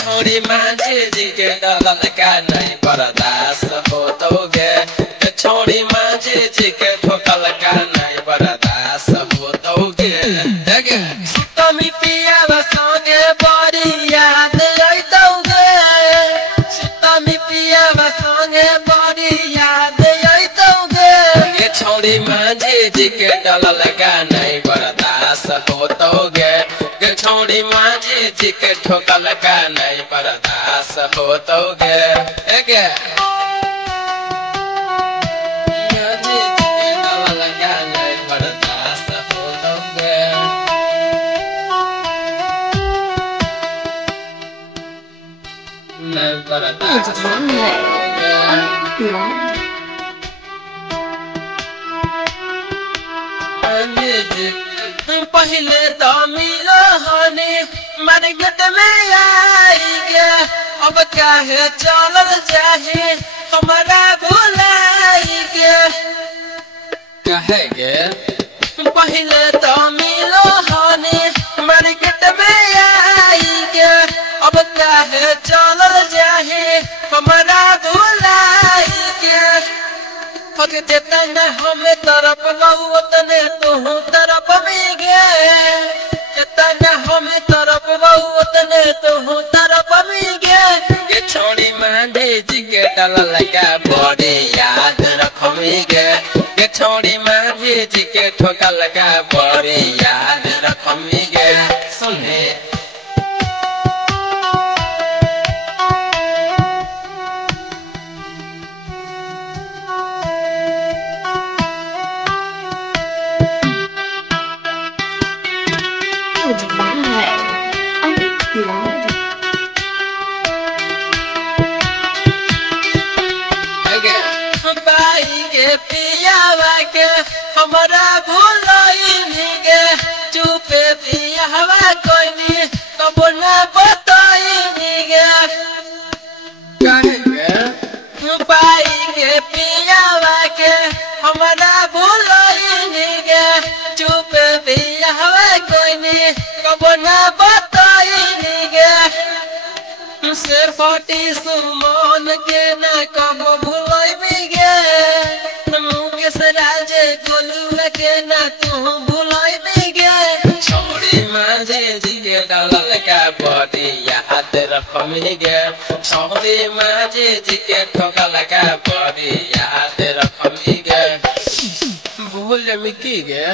छोड़ी मांझे जी के डलल का नहीं बर्दाश्त होतोगे छोड़ी मांझे जी के ठोकल का नहीं बर्दाश्त होतोगे तमी पिया बसोगे बड़ी याद आइतोगे तमी पिया बसोगे बड़ी याद आइतोगे छोड़ी मांझे जी के डलल का नहीं बर्दाश्त होतोगे छोड़ी मांझे जी के ठोकल का नहीं बर्दाश्त होतोगे पहले तो मिलो हनी मार्केट में आई गया अब काहे चलल जाहे हमारा भुलाई गया कहेगे पहले तो मिलो हनी मार्केट में आई गया अब काहे चलल जाहे हमारा भुलाई गया जितना हमें तरफ गऊ उतने तू तरफ में गए जितना हमें तरफ गऊ उतने तू तरफ में गए छोड़ी मांझे जी के डलल का बड़ी याद रखोगे छोड़ी मांझे जी के ठोकल का बड़ी याद रखोगे सुने हमारा भूलोइनी गे चुपे पियावा कोइनी कब न बताइनी गे कहेंगे पाई के पियावा के हमारा भूलोइनी गे चुपे पियावा कोइनी कब न बताइनी गे सिर फटी सुमन के न कब भूलोइनी गे राजे गोलुआ के ना तू भुलाई नहीं गए छोड़ी मांझे जी के डलल का बड़ी याद रखोगे छोड़ी मांझे जी के ठोकल का बड़ी याद रखोगे भूल मिकी गे